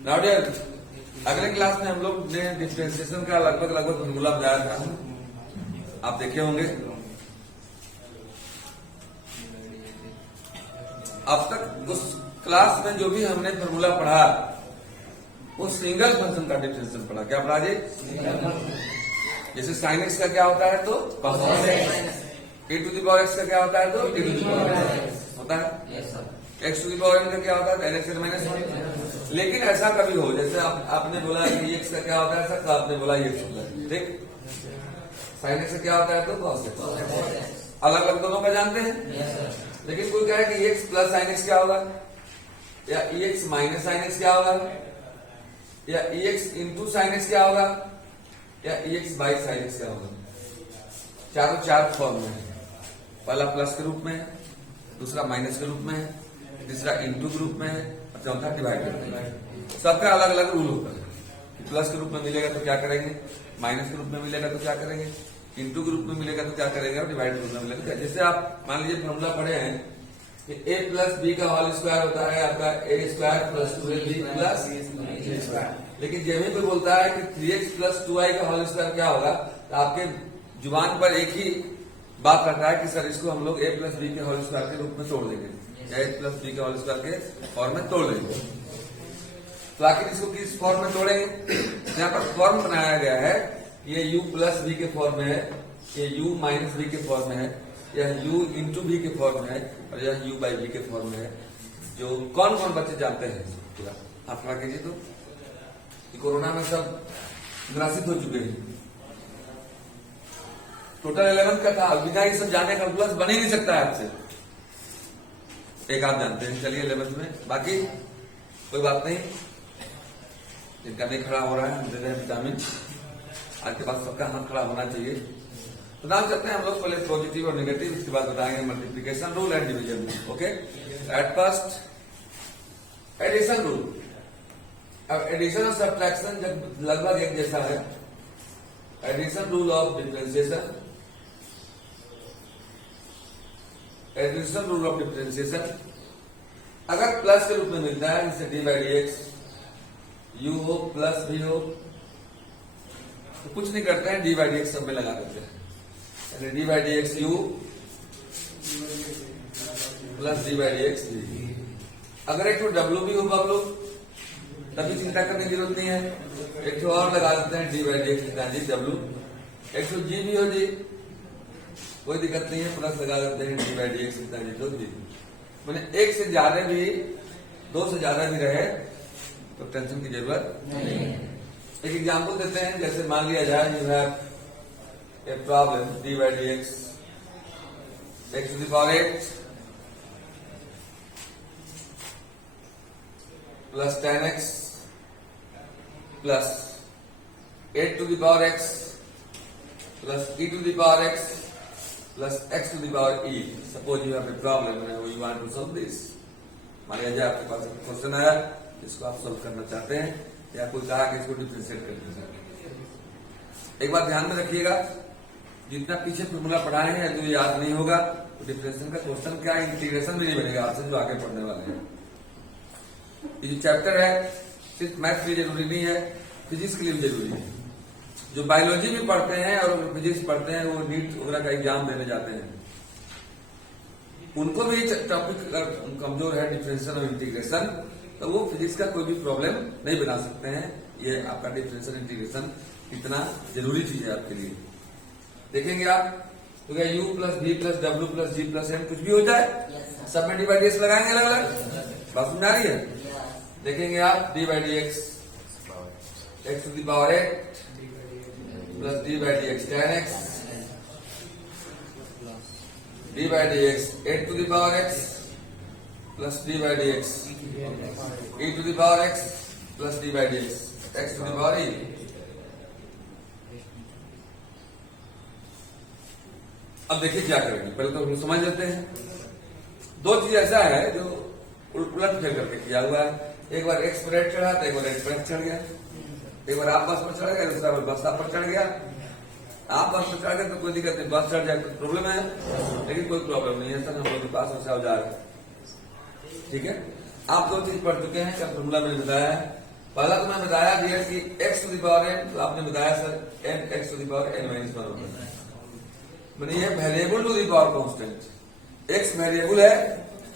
Now dear, अगले class में हम लोग ने डिफरेंशिएशन का लगभग फॉर्मूला बताया था, आप देखे होंगे। अब तक उस क्लास में जो भी हमने फॉर्मूला पढ़ा वो सिंगल फंक्शन का डिफरेंशिएशन पढ़ा। क्या पढ़ा जी? जैसे साइन एक्स का क्या होता है तो cos x, e to the power x का क्या होता है तो e to the power x होता है, x to the power n का क्या होता है n x माइनस 1। लेकिन ऐसा कभी हो जैसे आपने बोला कि x का क्या होता है ऐसा, तो आपने बोला x होता है, ठीक। साइन एक्स का क्या होता है तो cos x, अलग अलग दोनों का जानते हैं। लेकिन कोई कहे कि x प्लस साइन एक्स क्या होगा, या ex माइनस साइन एक्स क्या होगा, या ex इंटू साइन एक्स क्या होगा, या ex बाई साइन एक्स क्या होगा। चारों चार फॉर्म में है। पहला प्लस के रूप में है, दूसरा माइनस के रूप में है, तीसरा इंटू के रूप में है, और चौथा डिवाइड के रूप में है। सबका अलग अलग रूल होता है कि प्लस के रूप में मिलेगा तो क्या करेंगे, माइनस के रूप में मिलेगा तो क्या करेंगे, इंटू के रूप में मिलेगा तो क्या करेंगे, और डिवाइड के रूप में मिलेगा। जैसे आप मान लीजिए फॉर्मूला पढ़े हैं कि a प्लस बी का होल स्क्वायर होता है आपका a square plus 2ab plus b square. लेकिन जब भी कोई बोलता है कि 3x प्लस 2i का होल स्क्वायर क्या होगा, तो आपके जुबान पर एक ही बात रहता है कि सर इसको हम लोग a प्लस बी के होल स्क्वायर के रूप में तोड़ देंगे, या a प्लस बी के होल स्क्वायर के फॉर्म में तोड़ देंगे। तो आखिर इसको किस फॉर्म में तोड़ेंगे? यहाँ पर फॉर्म बनाया गया है, ये u प्लस बी के फॉर्म में है, ये u माइनस बी के फॉर्म में है, यह u इंटू बी के फॉर्म में है, और यह u बाई बी के फॉर्म में है। जो कौन कौन बच्चे जानते हैं पूरा हाथ खड़ा कीजिए। तो कोरोना में सब ग्रासित हो चुके हैं। टोटल 11 का था, बिना ये सब जाने का प्लस बन ही नहीं सकता है आपसे। एक आप जानते हैं, चलिए 11 में, बाकी कोई बात नहीं। जिनका नहीं खड़ा हो रहा है हम दे रहे हैं विटामिन। आज के बाद सबका हाथ खड़ा होना चाहिए। तो नाम करते हैं हम लोग पहले पॉजिटिव और नेगेटिव, इसके बाद बताएंगे multiplication rule and division rule. Okay, at first addition rule. अब एडिशन और सब्ट्रैक्शन जब लगभग एक जैसा है, addition rule of differentiation, addition rule of differentiation अगर प्लस के रूप में मिलता है, जैसे d by d x, u हो प्लस भी हो, तो कुछ नहीं करते हैं, डी बाई डी एक्स सब में लगा देते हैं। D by d x you plus d by d x D. अगर एक तो डब्ल्यू भी हो बबलू, तभी चिंता करने की जरूरत नहीं है। एक तो और लगा देते हैं D by d x ji W. एक तो जी भी हो जी, कोई दिक्कत नहीं है, प्लस लगा देते हैं डी बाई डी एक्स जी तो जी। मैंने एक से ज्यादा भी, दो से ज्यादा भी रहे तो टेंशन की जरूरत नहीं है। एक एग्जाम्पल देते हैं, जैसे मान लिया जाए you have a problem d by dx x to the power 8 plus 10x plus 8 to the power x plus e to the power x plus x to the power e. Suppose you have a problem and you want to solve this. मान लीजिए आपके पास एक question आया जिसको आप solve करना चाहते हैं, या कोई कहा कि इसको डिफरेंशिएट करना चाहते हैं। एक बात ध्यान में रखिएगा, जितना पीछे फॉर्मूला पढ़ाए हैं जो याद नहीं होगा तो डिफरेंशिएशन का क्वेश्चन क्या इंटीग्रेशन में नहीं बनेगा आपसे जो आगे पढ़ने वाले हैं। ये जो चैप्टर है सिर्फ मैथ्स के लिए जरूरी नहीं है, फिजिक्स के लिए भी जरूरी है। जो बायोलॉजी भी पढ़ते हैं और फिजिक्स पढ़ते हैं, वो नीट वगैरह का एग्जाम देने जाते हैं, उनको भी टॉपिक कमजोर है डिफरेंशिएशन और इंटीग्रेशन, तो वो फिजिक्स का कोई भी प्रॉब्लम नहीं बना सकते हैं। ये आपका डिफरेंशिएशन इंटीग्रेशन इतना जरूरी चीज है आपके लिए। देखेंगे आप तो क्या u plus v plus w plus g plus n कुछ भी हो जाए, सब में डी बाई डी एक्स लगाएंगे अलग अलग। बात समझ आ रही है? देखेंगे आप d by d x x to the power 8 plus d by d x 10x d by d x 8 to the power x plus d by d x e to the power x plus d by d x x to the power e। अब देखिए क्या करेंगे, पहले तो हम समझ लेते हैं। दो चीज ऐसा है जो उलट फेर करके किया हुआ है। एक बार एक्स पर एट चढ़ा तो एक बार एट पर एक्स चढ़ गया, एक बार आप बस पर चढ़ गया, दूसरा बार बस आप पर चढ़ गया। आप बस पर चढ़ गए तो कोई दिक्कत नहीं, बस चढ़ जाए तो प्रॉब्लम है, लेकिन कोई प्रॉब्लम नहीं है सर, हम लोग के पास ऐसा औजार है। ठीक है, आप दो चीज पढ़ चुके हैं, क्या फॉर्मूला मैंने बताया है। पहला तो मैं बताया डियर कि x to the power n, तो आपने बताया sir n x to the power n minus 1 होता है। मैंने ये variable to the power constant, x variable है,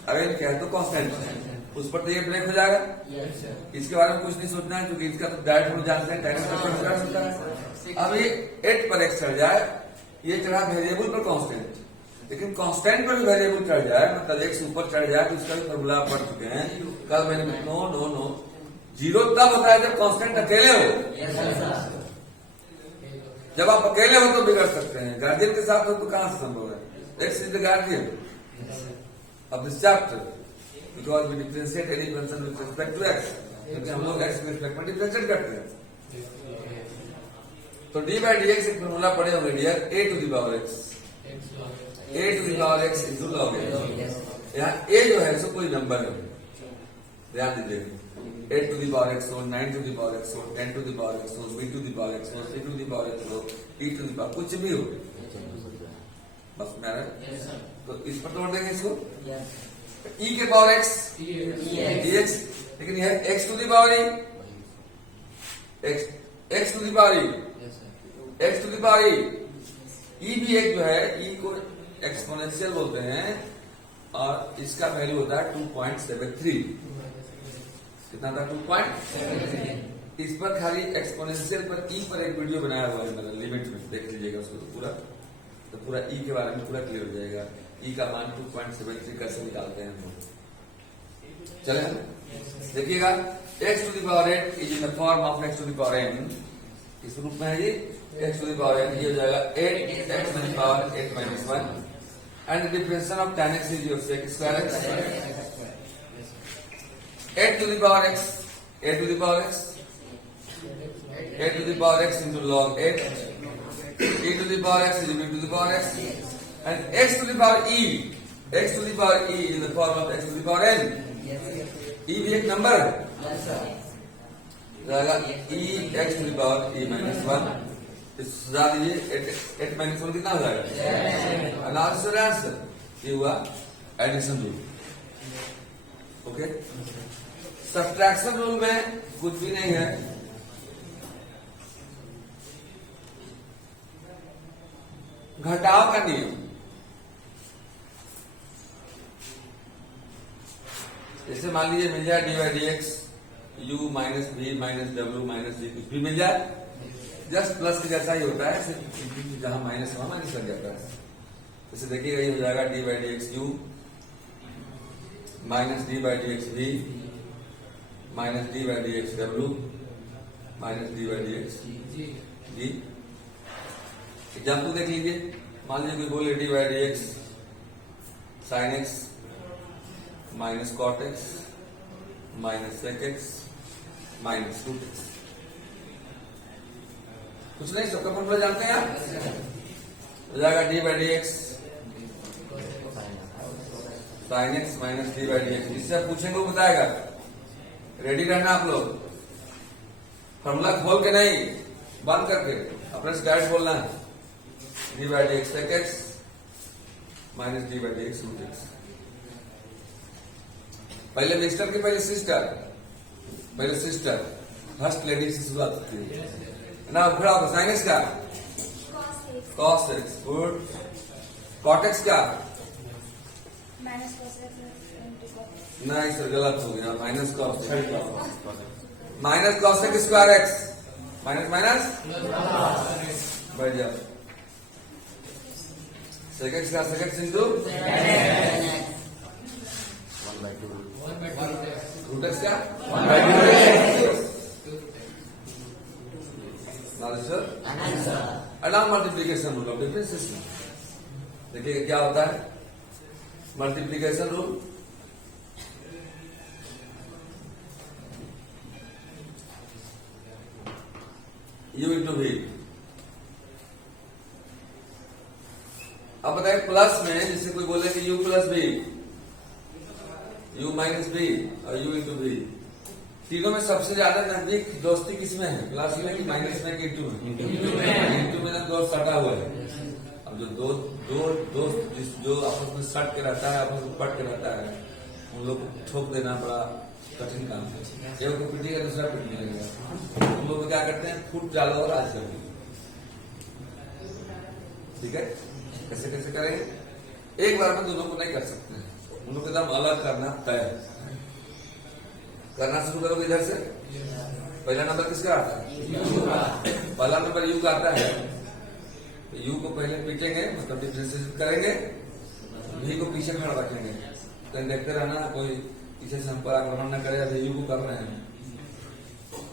अगर क्या है तो कांस्टेंट है, उस पर तो ये ब्रेक हो जाएगा। इसके बारे में कुछ नहीं सोचना है क्योंकि इसका तो डायरेक्ट हम जानते हैं डायरेक्ट होता है। अब ये 8 पर x चढ़ जाए, ये चढ़ा वेरिएबल पर कांस्टेंट, लेकिन कांस्टेंट पर भी वेरिएबल चढ़ जाए, मतलब x ऊपर चढ़ जाए, तो इसका भी फॉर्मूला पढ़ चुके हैं कल मैंने। नो नो नो, जीरो तब होता है जब कांस्टेंट अकेले हो। जब आप अकेले हो तो बिगड़ सकते हैं, गार्जियन के साथ हो तो कहां से संभव है। X is the guardian of this chapter because we differentiate any function with respect to x, क्योंकि हम लोग एक्स के रिस्पेक्ट में डिफरेंशिएट करते हैं। तो डी बाई डी एक्स एक फॉर्मूला पढ़े होंगे dear, a to the power x, a to the power x into log x. यहाँ ए जो है सो कोई नंबर है, ध्यान दीजिए। 8 to the power x हो, 9 to the power x हो, 10 to the power x हो, b to the power x हो, c to the power x हो, e to the power, कुछ भी हो, बस मेरा। तो इस पर तोड़ देंगे इसको, e के पावर x dx, लेकिन यह x to the power e, x to the power e, x to the power e, e भी एक जो है, e को एक्सपोनेंशियल बोलते हैं और इसका वैल्यू होता है 2.73। कितना था 2.73। इस पर खाली एक्सपोनेंशियल पर ई पर एक वीडियो बनाया हुआ है, मतलब लिमिट में देख लीजिएगा उसको, तो पूरा ई के बारे में पूरा क्लियर हो जाएगा। ई का मान 2.73 कैसे निकालते हैं हम लोग, चले देखिएगा। x to the power 8 is in the form of x to the power n, इस रूप में है ये x to the power n, ये हो जाएगा 8x to the power 8 minus 1 and the differential of tan x is your sec square x। 8 to the power x, 8 to the power x, 8 to the power x into log 8, e to the power x is b to the power x, and x to the power e, x to the power e in the form of x to the power n. e भी एक number है, जाएगा e x to the power e minus 1। इस सुझा दीजिए 8 minus 1 कितना हो जाएगा, अनाउंसर आंसर। ये हुआ addition rule, okay. Subtraction rule में कुछ भी नहीं है, घटाव का नियम। जैसे मान लीजिए मिल जाए d by d x u minus v minus डब्ल्यू माइनस जी, कुछ भी मिल जाए, जस्ट प्लस के जैसा ही होता है, सिर्फ जहां माइनस वहां माइनस लग जाता है। जैसे देखिएगा ये हो जाएगा d by d x u minus d by d x b minus d by d x डब्ल्यू minus d by d x g. Example देख लीजिए, मान लीजिए कोई बोले d by d x sine x minus cot x minus sec x minus root x. कुछ नहीं, सबका फॉर्मूला जानते हैं आप, हो जाएगा d by d x sine x minus d by d x. इससे आप पूछेंगे वो बताएगा, रेडी रहना आप लोग, फॉर्मूला खोल के नहीं, बंद करके अपने डायरेक्ट बोलना है। D by d x sec x minus d by d x root x. पहले मिस्टर की पहले सिस्टर फर्स्ट लेडी से शुरुआत होती है ना। फिर आप साइन एक्स क्या, cos x, good. Cot x क्या, नहीं सर गलत हो गया, minus cos x square x minus minus बढ़ जाओ, सेक एक्स का sec x into root x का along multiplication rule of differentiation. देखिए क्या होता है multiplication rule, u into v। अब बताए प्लस में, जैसे कोई बोले कि u plus b, u minus b और u इंटू बी, तीनों में सबसे ज्यादा नजदीक दोस्ती किसमें है, प्लस में कि माइनस में कि इंटू में? इंटू में दोस्त सटा हुआ है। अब जो दो दोस्त जो आपस में सट के रहता है, आपस में पट के रहता है, उन लोग को ठोक देना बड़ा कठिन काम है। एक को पीटिएगा दूसरा पीटने लगेगा। हम लोग क्या करते हैं, फुट डालो और आज कर दो। ठीक है, कैसे कैसे करेंगे, एक बार में दोनों को नहीं कर सकते हैं, उन लोग एकदम अलग करना तय करना शुरू करोगे। इधर से पहला नंबर किसका आता है, पहला नंबर यू का आता है। तो यू को पहले पीटेंगे, मतलब डिफ्रेंशिएशन करेंगे, भी को पीछे खड़ा रखेंगे। कहीं देखते रहना कोई पीछे से हम पर आक्रमण न करे। अभी यू को कर रहे हैं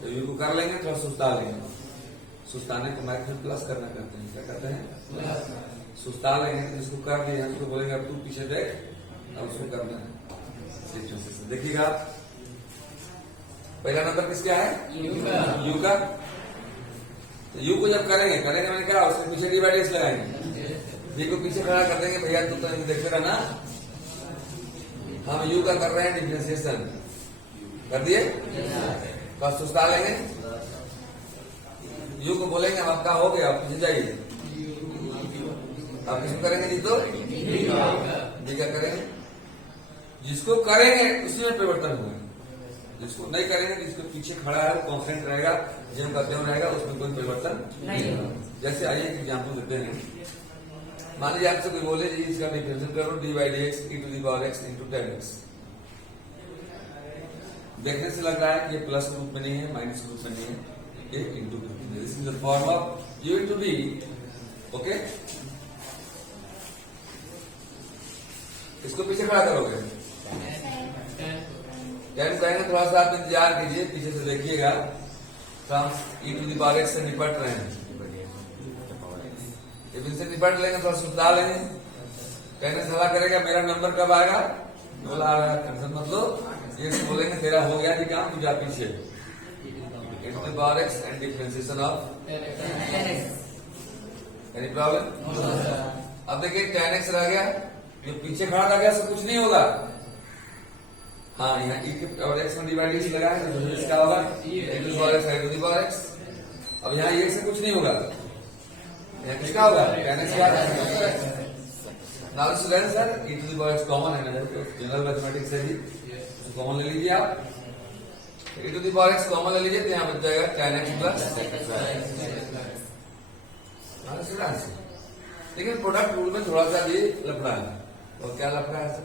तो यू को कर लेंगे, थोड़ा सुस्ता लेंगे। सुस्ताने को मैथ में प्लस करना कहते हैं। क्या कहते हैं, सुस्ता लेंगे। तो जिसको कर लिया उसको बोलेंगे अब तू पीछे देख, अब उसको करना है। देखिएगा पहला नंबर किसका है, यू का। तो यू को जब करेंगे मैंने क्या, उसके पीछे डिवाइड लगाएंगे, भी को पीछे खड़ा कर देंगे। भैया तू तो देखते रहना, हम यू का कर रहे हैं डिफ्रेंशिएशन, कर दिए। बस सुस्ता लेंगे, यू को बोलेंगे अब आपका हो गया, आप पीछे जाइए। आप किसको करेंगे, जी तो जी का करेंगे। जिसको करेंगे उसी में परिवर्तन होगा, जिसको नहीं करेंगे, जिसको पीछे खड़ा है वो कॉन्स्टेंट रहेगा, जेम का त्यों रहेगा, उसमें कोई परिवर्तन नहीं होगा। जैसे आइए एग्जाम्पल देते हैं। मान लीजिए आपसे कोई बोले जी इसका डिफरेंशियल करो d/dx e⁻x इंटू 10x। देखने से लग रहा है कि ये प्लस के रूप में नहीं है, माइनस के रूप में नहीं है, ये इंटू के रूप में। This is the form of u into b। Okay, इसको पीछे खड़ा करोगे, कहेंगे थोड़ा सा आप इंतजार कीजिए, पीछे से देखिएगा तो हम e⁻x से निपट रहे हैं। जब इनसे निपट लेंगे थोड़ा सुस्ता लेंगे, कहने से हला करेगा मेरा नंबर कब आएगा, बोला आ रहा है, टेंशन मत लो। ये बोलेंगे तेरा हो गया जी काम, तू जा पीछे। e⁻x and differentiation of any problem. अब देखिए 10x रह गया, जो पीछे खड़ा रह गया उससे कुछ नहीं होगा। हाँ, यहाँ e⁻x में डिवाइड लगा है तो इसका होगा e⁻x। अब यहाँ ये से कुछ नहीं होगा, यहाँ किसका होगा, 10x का। Now students sir e⁻x common है ना, जनरल मैथमेटिक्स है जी, कॉमन ले लीजिए आप। e⁻x कॉमन ले लीजिए तो यहाँ बच जाएगा 10x प्लस। लेकिन प्रोडक्ट रूल में थोड़ा सा भी लफड़ा है। और क्या लफड़ा है सर,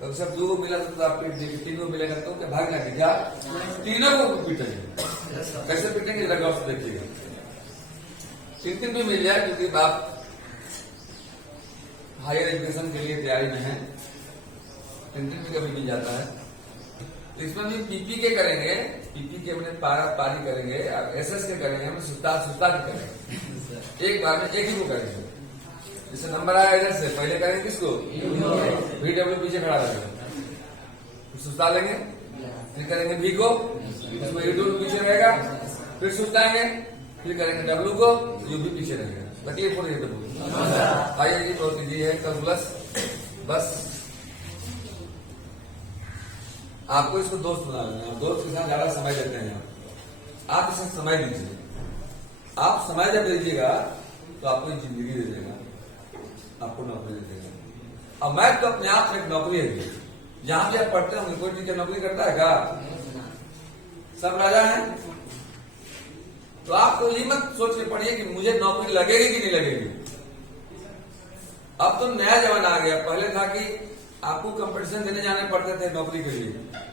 तो सब दो को मिला तो आप तीनों मिलेगा तो क्या भाग जाएंगे क्या, तीनों को पीटेंगे। कैसे पीटेंगे जरा गौर से देखिएगा। तीन भी मिल जाए, क्योंकि आप हायर एजुकेशन के लिए तैयारी में है, तीन भी कभी मिल जाता है। तो इसमें भी पीपी के करेंगे, पीपी के अपने पारा पारी करेंगे, एसएस के करेंगे, हम सुस्ता के करेंगे। एक बार में एक ही को करेंगे। जिससे नंबर आया इधर से पहले करेंगे किसको, VW पीछे खड़ा रहेगा, सुस्ता लेंगे, फिर करेंगे V को, उसमें U पीछे रहेगा, फिर सुस्ताएंगे, फिर करेंगे W को, U भी पीछे रहेगा। तकलीफ हो रही है तो आइए जी तो कीजिए है कैलकुलस। बस आपको इसको दोस्त बना लेना, दोस्त के साथ ज्यादा समय देते हैं आप इसे समय दीजिए। आप समय जब दीजिएगा तो आपको जिंदगी दे देगा, आपको नौकरी दे देगा। अब मैथ तो अपने आप में एक नौकरी है। जहां भी आप पढ़ते होंगे कोई टीचर नौकरी करता है क्या, सब राजा हैं। तो आप तो ये मत सोच के पढ़िए कि मुझे नौकरी लगेगी कि नहीं लगेगी। अब तो नया जमाना आ गया। पहले था कि आपको कंपटीशन देने जाने पड़ते थे नौकरी के लिए।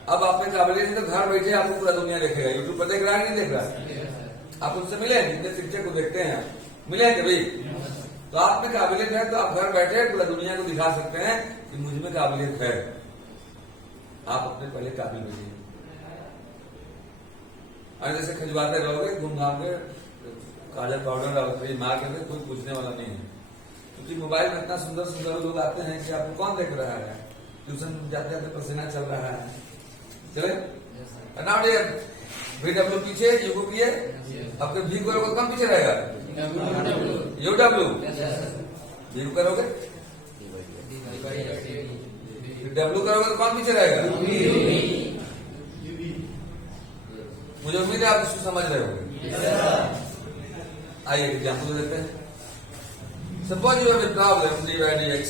अब आप में काबिलियत है तो घर बैठे आपको पूरा दुनिया देखेगा। यूट्यूब पर देख रहा है, नहीं देख रहा, आप उनसे मिले, जितने शिक्षक को देखते हैं मिले कभी। तो आप में काबिलियत है तो आप घर बैठे पूरा दुनिया को दिखा सकते हैं कि मुझ में काबिलियत है। आप अपने पहले काबिल बनिए। और जैसे खिंचवाते रहोगे घूम घाम के, काजल पाउडर और क्रीम मार के, कोई पूछने वाला नहीं है। क्योंकि मोबाइल में इतना सुंदर सुंदर लोग आते हैं कि आपको कौन देख रहा है। ट्यूशन जाते जाते पसीना चल रहा है। चले VW पीछे, यू को किए, आपके V को कौन पीछे रहेगा, UW। V करोगे, W करोगे तो कौन पीछे रहेगा, मुझे उम्मीद है आप इसको समझ रहे होंगे। आइए एग्जाम्पल देते हैं। Suppose you have a problem d/dx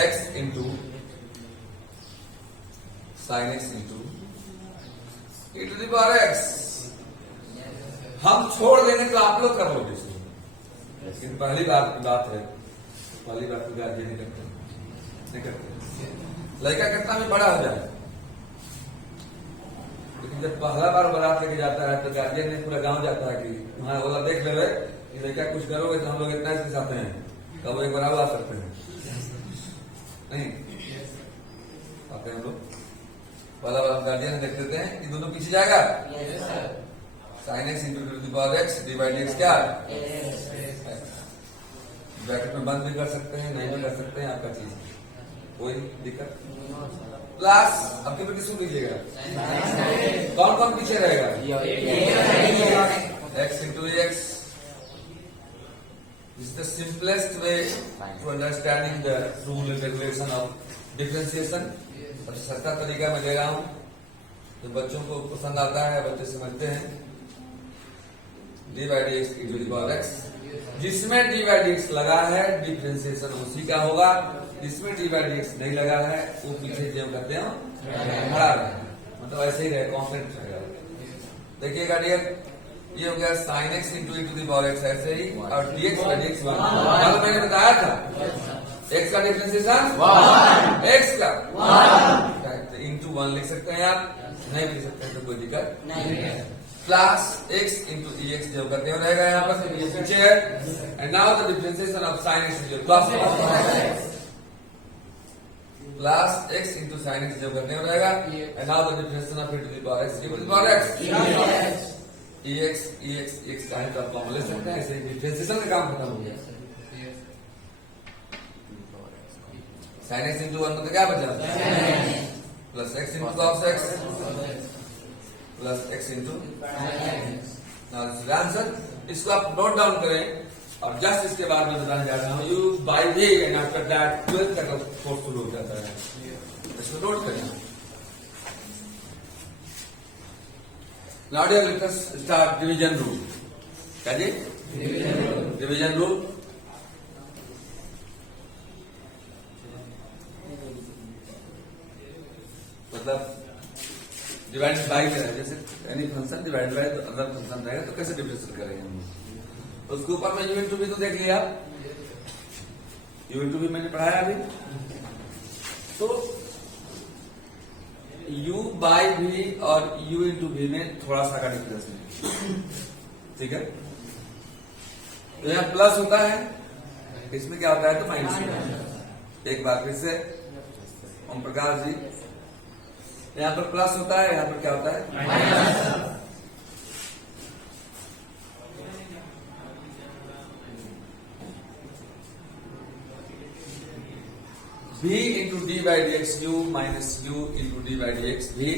x into sine x into e to the power x. हम छोड़ देंगे तो आप लोग कर लोगे इसको, लेकिन पहली बात की बात है, पहली बात की गार्जियन नहीं करते। लड़का कितना भी बड़ा हो जाए, लेकिन जब पहला बार बारात लेके जाता है तो गार्जियन ने पूरा गांव जाता है कि वहां बोला देख ले लड़का कुछ करोगे तो हम लोग इतना इसके साथ हैं, तब एक बार आ सकते हैं नहीं आते हम लोग। पहला बार गार्जियन देख देते हैं कि दोनों पीछे जाएगा, sign x into two the power x divide x क्या ब्रैकेट में बंद भी कर सकते हैं, नहीं भी कर सकते हैं, आपका चीज कोई दिक्कत। प्लस अब की प्रति सुन लीजिएगा, कौन कौन पीछे रहेगा, x into x. This is the simplest way to understanding the rule and regulation of differentiation। और सस्ता तरीका मैं ले रहा हूँ जो बच्चों को पसंद आता है, बच्चे समझते हैं। डी बाई डी एक्स की टू द पावर एक्स, जिसमें डी बाई डी एक्स लगा है डिफरेंशिएशन उसी का होगा, जिसमें डी बाई डी एक्स नहीं लगा है वो पीछे जो करते हैं खड़ा रहे, मतलब ऐसे ही रहे, कॉन्स्टेंट रहेगा। देखिएगा डियर, ये हो गया sine x into e to the power x ऐसे ही, और d x by d x कल मैंने बताया था एक्स का डिफरेंशिएशन एक्स का इंटू 1 लिख सकते हैं आप, नहीं लिख सकते हैं तो कोई दिक्कत नहीं। Plus x into e x जो करते हो रहेगा यहाँ पर, ये पीछे है। And now the differentiation of sine x plus x into sine x जो करते हो रहेगा। And now the differentiation of e to the power x, e to the power x e x का है तो आप कॉमन ले सकते हैं, ऐसे डिफरेंशिएशन का काम खत्म हो गया। साइन एक्स इंटू 1 तो क्या बचा, plus x into cos x plus x into answer. इसको आप नोट डाउन करें, और जस्ट इसके बाद में बताने जा रहा हूँ you by way and after that 12th तक कोर्स शुरू हो जाता है, इसको नोट करें। Now dear, let us start division rule। क्या जी, डिवीजन रूल। मतलब डिवाइड बाई है, जैसे any function divide by other function रहेगा तो कैसे डिफरेंशिएट करेंगे हम, उसके ऊपर में यू इंटू भी तो देख लिया, यू इंटू भी मैंने पढ़ाया अभी। तो u बाई v और u इंटू v में थोड़ा सा का डिफरेंस है, ठीक है। तो यहाँ प्लस होता है, इसमें क्या होता है तो माइनस होता है। एक बार फिर से ओम प्रकाश जी, यहाँ पर प्लस होता है, यहाँ पर क्या होता है minus. v into D by d x u minus you into D by d x भी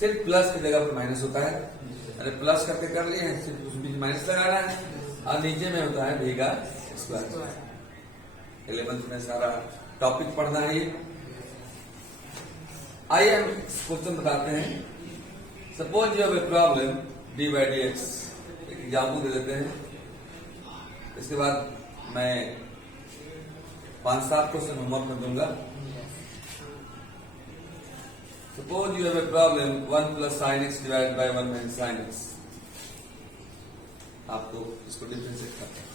सिर्फ प्लस की जगह पर माइनस होता है। अरे प्लस करके कर लिए हैं, सिर्फ उस बीच माइनस लगाना है, और नीचे में होता है v का स्क्वायर। 11th में सारा टॉपिक पढ़ना है ये। आइए हम क्वेश्चन बताते हैं। Suppose you have a problem D by d x, एक एग्जाम्पल दे देते हैं, इसके बाद मैं 5-7 क्वेश्चन होमवर्क में दूंगा। Suppose you have a problem 1 plus sine x divide by 1 minus sine x, आपको इसको डिफरेंशिएट करना है।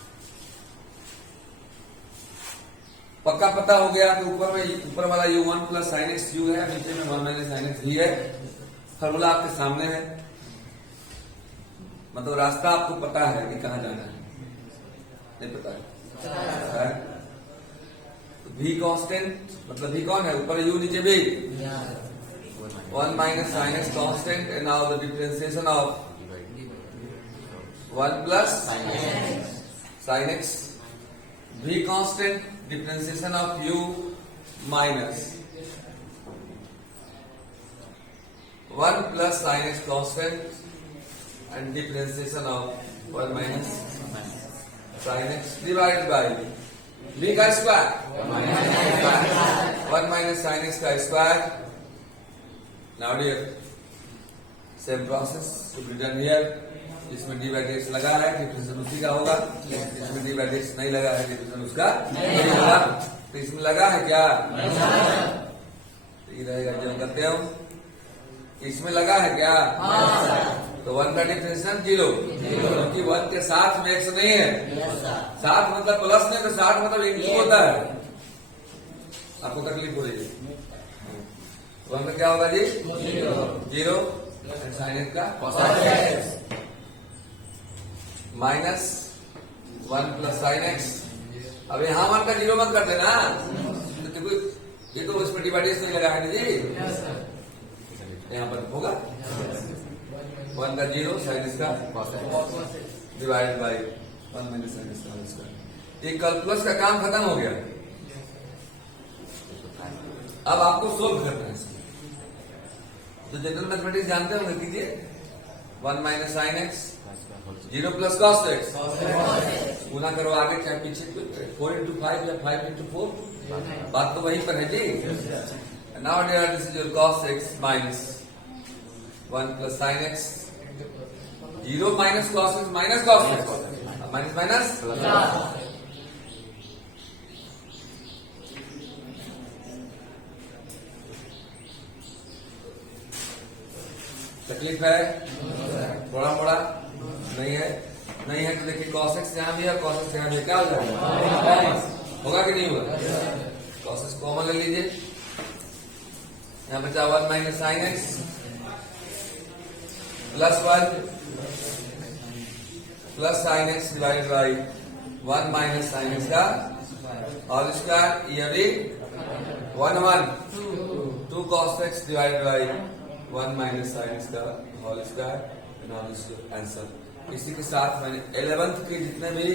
पक्का पता हो गया तो ऊपर वाला you 1 plus sine x u है, नीचे में 1 माइनस साइन एक्स भी है। फॉर्मूला आपके सामने है, मतलब रास्ता आपको पता है कि कहां जाना है, नहीं पता है। v कांस्टेंट, मतलब v कौन है, ऊपर u नीचे v, 1 minus sine x constant. And now the differentiation of 1 plus sine x, v constant, differentiation of u minus 1 plus sine x constant and differentiation of 1 minus sine x divide by v का square, 1 minus sine x का square. Now dear, same process to be done here. जिसमें d by d x लगा है differentiation उसी का होगा, जिसमें d by d x नहीं लगा है डिफरेंशिएशन उसका नहीं होगा। तो इसमें लगा है क्या, ये रहेगा जो करते हो। इसमें लगा है क्या? तो 1 का डिफरेंशियल 0, क्योंकि 1 के साथ में x नहीं है। साथ मतलब प्लस नहीं, तो साथ मतलब इंटू होता है। आपको तकलीफ हो रही है। 1 में क्या होगा जी? 0 साइन एक्स का माइनस 1 प्लस साइन एक्स। अब यहाँ 1 का 0 मत कर देना, क्योंकि ये तो इसमें डिवाइडेशन नहीं लगा है ना जी। यहाँ पर होगा 1 का 0 साइन इसका डिवाइड बाई 1 माइनस साइन इसका। ये कैलकुलस का काम खत्म हो गया। अब आपको सोल्व करना है इसको। तो जनरल मैथमेटिक्स जानते होंगे, कीजिए 1 minus sine x 0 plus cos x. गुना करो आगे चाहे पीछे, 4 into 5 या 5 into 4, बात तो वहीं पर है जी। Now this is your cos x minus 1 plus sine x. 0 minus cos x minus cos x, minus minus plus. तकलीफ है? थोड़ा मोड़ा नहीं है? नहीं है तो देखिए कॉस एक्स यहाँ भी है, कॉस एक्स यहाँ भी, क्या हो जाएगा? होगा कि नहीं होगा? कॉस एक्स कॉमन ले लीजिए, यहाँ बचा 1 minus sine x plus 1 plus sine x divide by 1 minus sine x का और इसका ये भी 1 1 2 cos x divide by 1 minus sine x का होल स्क्वायर आंसर। इसी के साथ मैंने 11th के जितने भी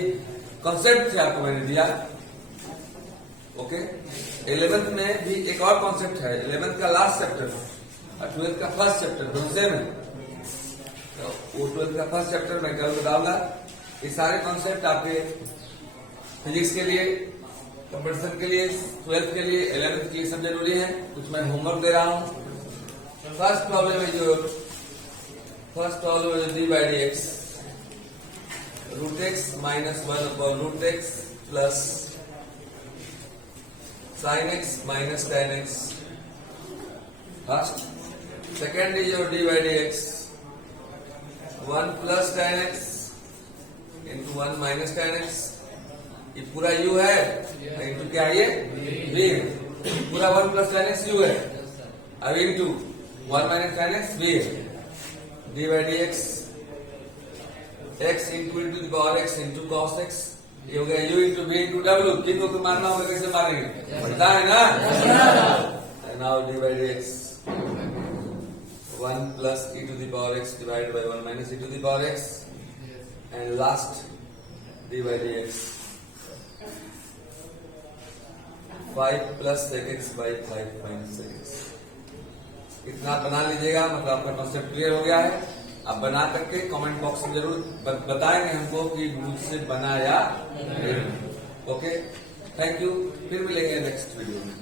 कॉन्सेप्ट थे आपको मैंने दिया। ओके, 11th में भी एक और कॉन्सेप्ट है, 11th का लास्ट चैप्टर और 12th का फर्स्ट चैप्टर दोनों सेम है। तो वो 12th का फर्स्ट चैप्टर मैं कल बताऊंगा। ये सारे कॉन्सेप्ट आपके फिजिक्स के लिए, कंप्यूटर के लिए, 12th के लिए, 11th के लिए सब जरूरी है। कुछ मैं होमवर्क दे रहा हूँ। फर्स्ट प्रॉब्लम है जो d by d x root x minus 1 upon root x plus sine x minus ten x. First. Second is your d by d x 1 plus ten x into 1 minus ten x. ये पूरा you है, into क्या है? ये B है। पूरा 1 plus ten x u है, अब into 1 minus ten x v है। D by d x x into the power x into cos x. ये हो गया यू इंटू बी इंटू डब्ल्यू। किनको को मारना होगा, कैसे मारेंगे? पता है ना? Now d by d x 1 plus e to the power x divide by 1 minus e to the power x and last d by d x 5 plus sec x by 5 minus sec x. इतना बना लीजिएगा, मतलब आपका concept clear हो गया है। आप बना करके कमेंट बॉक्स में जरूर बताएंगे हमको कि मुझसे बनाया। Okay, thank you. फिर मिलेंगे नेक्स्ट वीडियो में।